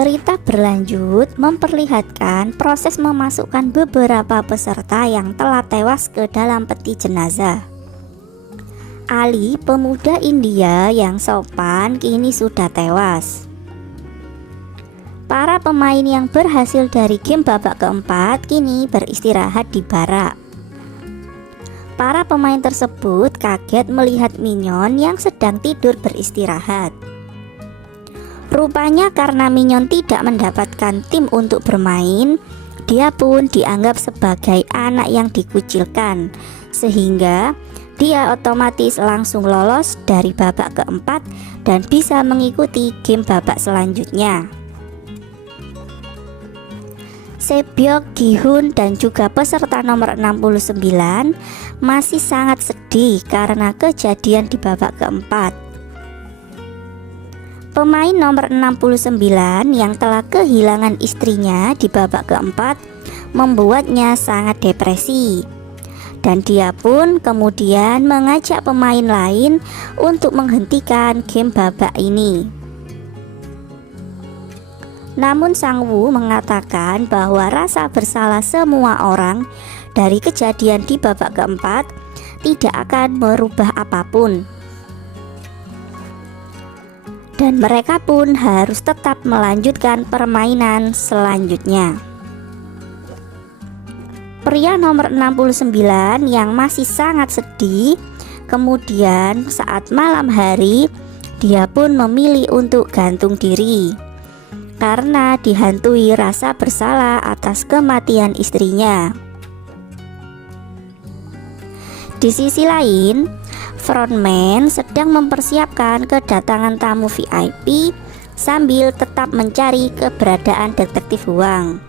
Cerita berlanjut memperlihatkan proses memasukkan beberapa peserta yang telah tewas ke dalam peti jenazah. Ali, pemuda India yang sopan, kini sudah tewas. Para pemain yang berhasil dari game babak keempat kini beristirahat di barak. Para pemain tersebut kaget melihat Minyon yang sedang tidur beristirahat. Rupanya karena Minyon tidak mendapatkan tim untuk bermain, dia pun dianggap sebagai anak yang dikucilkan, sehingga dia otomatis langsung lolos dari babak keempat dan bisa mengikuti game babak selanjutnya. Sebyok, Gi-hun dan juga peserta nomor 69 masih sangat sedih karena kejadian di babak keempat. Pemain nomor 69 yang telah kehilangan istrinya di babak keempat membuatnya sangat depresi. Dan dia pun kemudian mengajak pemain lain untuk menghentikan game babak ini. Namun Sang Woo mengatakan bahwa rasa bersalah semua orang dari kejadian di babak keempat tidak akan merubah apapun. Dan mereka pun harus tetap melanjutkan permainan selanjutnya. Pria nomor 69 yang masih sangat sedih, kemudian saat malam hari dia pun memilih untuk gantung diri karena dihantui rasa bersalah atas kematian istrinya. Di sisi lain, frontman sedang mempersiapkan kedatangan tamu VIP sambil tetap mencari keberadaan detektif Huang.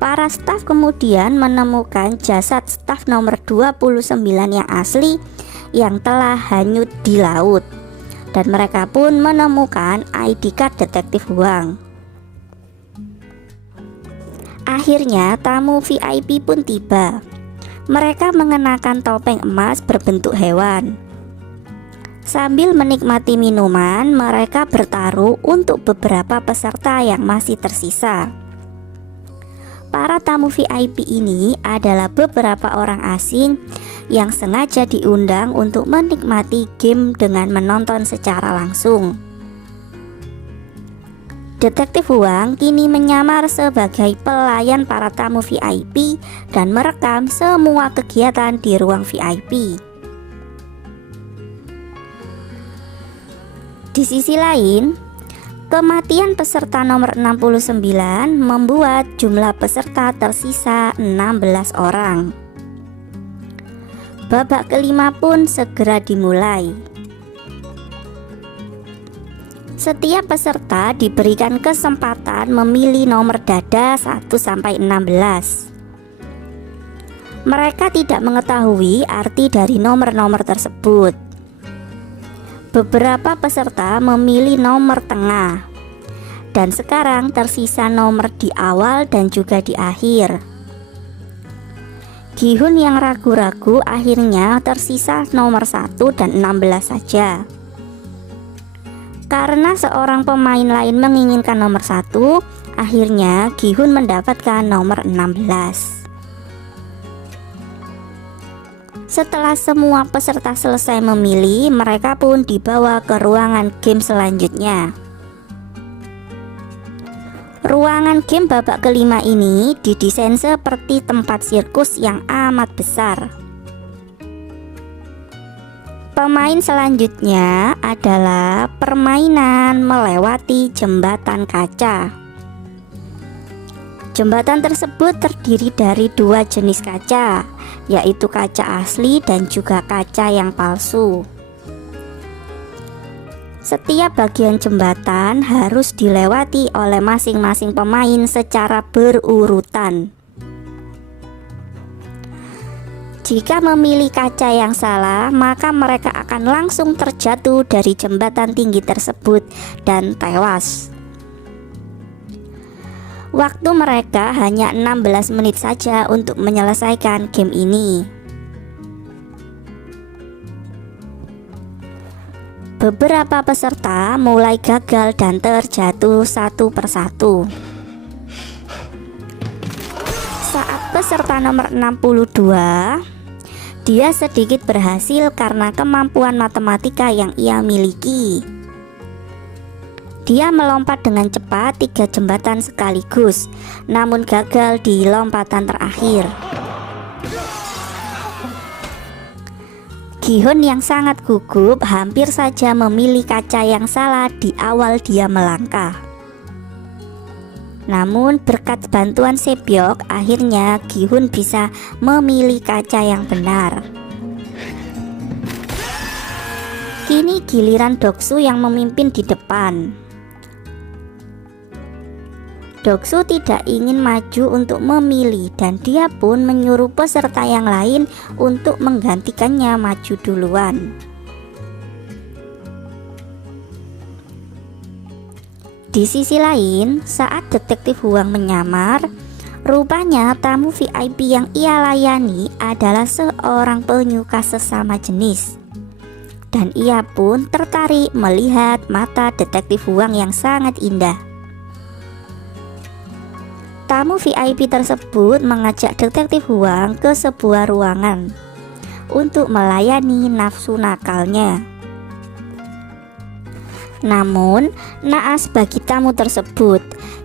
Para staf kemudian menemukan jasad staf nomor 29 yang asli yang telah hanyut di laut, dan mereka pun menemukan ID card detektif Huang. Akhirnya tamu VIP pun tiba. Mereka mengenakan topeng emas berbentuk hewan. Sambil menikmati minuman, mereka bertaruh untuk beberapa peserta yang masih tersisa. Para tamu VIP ini adalah beberapa orang asing yang sengaja diundang untuk menikmati game dengan menonton secara langsung. Detektif Huang kini menyamar sebagai pelayan para tamu VIP dan merekam semua kegiatan di ruang VIP. Di sisi lain, kematian peserta nomor 69 membuat jumlah peserta tersisa 16 orang. Babak kelima pun segera dimulai. Setiap peserta diberikan kesempatan memilih nomor dada 1-16. Mereka tidak mengetahui arti dari nomor-nomor tersebut. Beberapa peserta memilih nomor tengah, dan sekarang tersisa nomor di awal dan juga di akhir. Gi-hun yang ragu-ragu akhirnya tersisa nomor 1 dan 16 saja. Karena seorang pemain lain menginginkan nomor 1, akhirnya Gi-hun mendapatkan nomor 16. Setelah semua peserta selesai memilih, mereka pun dibawa ke ruangan game selanjutnya. Ruangan game babak kelima ini didesain seperti tempat sirkus yang amat besar. Pemain selanjutnya adalah permainan melewati jembatan kaca. Jembatan tersebut terdiri dari dua jenis kaca, yaitu kaca asli dan juga kaca yang palsu. Setiap bagian jembatan harus dilewati oleh masing-masing pemain secara berurutan. Jika memilih kaca yang salah, maka mereka akan langsung terjatuh dari jembatan tinggi tersebut dan tewas. Waktu mereka hanya 16 menit saja untuk menyelesaikan game ini. beberapa peserta mulai gagal dan terjatuh satu persatu. Saat peserta nomor 62, dia sedikit berhasil karena kemampuan matematika yang ia miliki. Dia melompat dengan cepat 3 jembatan sekaligus, namun gagal di lompatan terakhir. Gi-hun yang sangat gugup hampir saja memilih kaca yang salah di awal dia melangkah. Namun berkat bantuan Se-byok, akhirnya Gi-hun bisa memilih kaca yang benar. Kini giliran Doksu yang memimpin di depan. Doksu tidak ingin maju untuk memilih dan dia pun menyuruh peserta yang lain untuk menggantikannya maju duluan. Di sisi lain, saat detektif Huang menyamar, rupanya tamu VIP yang ia layani adalah seorang penyuka sesama jenis. Dan ia pun tertarik melihat mata detektif Huang yang sangat indah. Tamu VIP tersebut mengajak detektif Huang ke sebuah ruangan untuk melayani nafsu nakalnya. Namun, naas bagi tamu tersebut,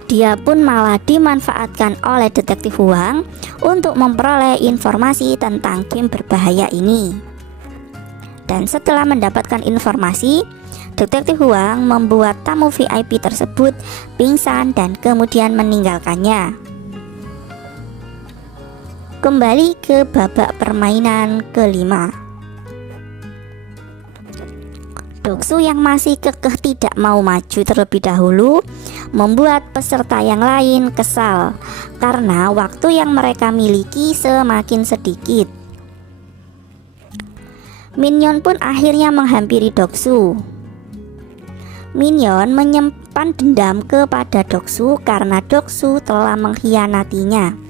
dia pun malah dimanfaatkan oleh detektif Huang untuk memperoleh informasi tentang game berbahaya ini. Dan setelah mendapatkan informasi, detektif Huang membuat tamu VIP tersebut pingsan dan kemudian meninggalkannya. Kembali ke babak permainan kelima. Doksu yang masih kekeh tidak mau maju terlebih dahulu membuat peserta yang lain kesal karena waktu yang mereka miliki semakin sedikit. Minyon pun akhirnya menghampiri Doksu. Minyon menyimpan dendam kepada Doksu karena Doksu telah mengkhianatinya.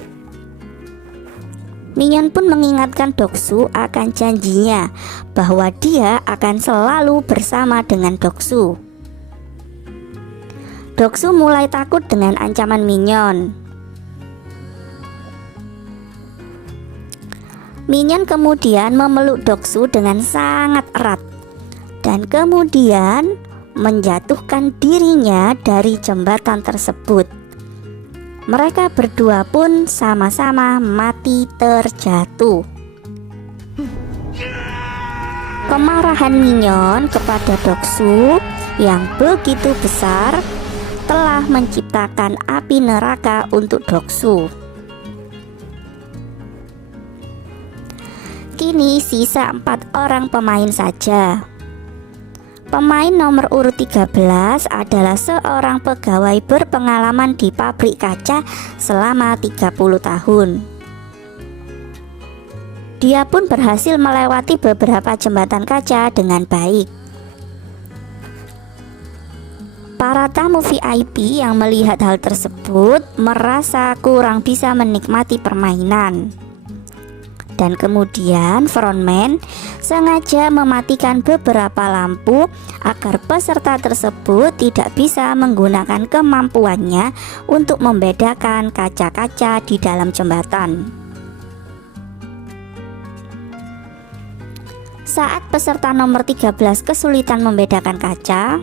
Minyon pun mengingatkan Doksu akan janjinya bahwa dia akan selalu bersama dengan Doksu. Doksu mulai takut dengan ancaman Minyon. Minyon kemudian memeluk Doksu dengan sangat erat dan kemudian menjatuhkan dirinya dari jembatan tersebut. Mereka berdua pun sama-sama mati terjatuh. Kemarahan Minyon kepada Doksu yang begitu besar telah menciptakan api neraka untuk Doksu. Kini sisa 4 orang pemain saja. Pemain nomor urut 13 adalah seorang pegawai berpengalaman di pabrik kaca selama 30 tahun. Dia pun berhasil melewati beberapa jembatan kaca dengan baik. Para tamu VIP yang melihat hal tersebut merasa kurang bisa menikmati permainan. Dan kemudian frontman sengaja mematikan beberapa lampu agar peserta tersebut tidak bisa menggunakan kemampuannya untuk membedakan kaca-kaca di dalam jembatan. Saat peserta nomor 13 kesulitan membedakan kaca,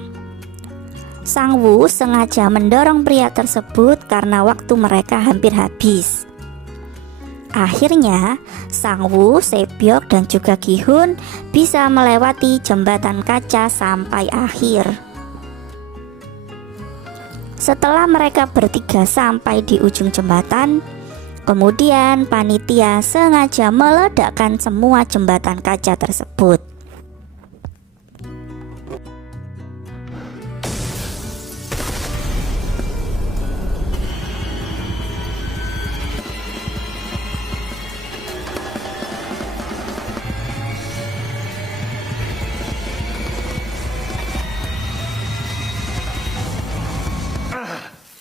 Sang Woo sengaja mendorong pria tersebut karena waktu mereka hampir habis. Akhirnya, Sang Woo, Se-byok, dan juga Gi-hun bisa melewati jembatan kaca sampai akhir. Setelah mereka bertiga sampai di ujung jembatan, kemudian panitia sengaja meledakkan semua jembatan kaca tersebut.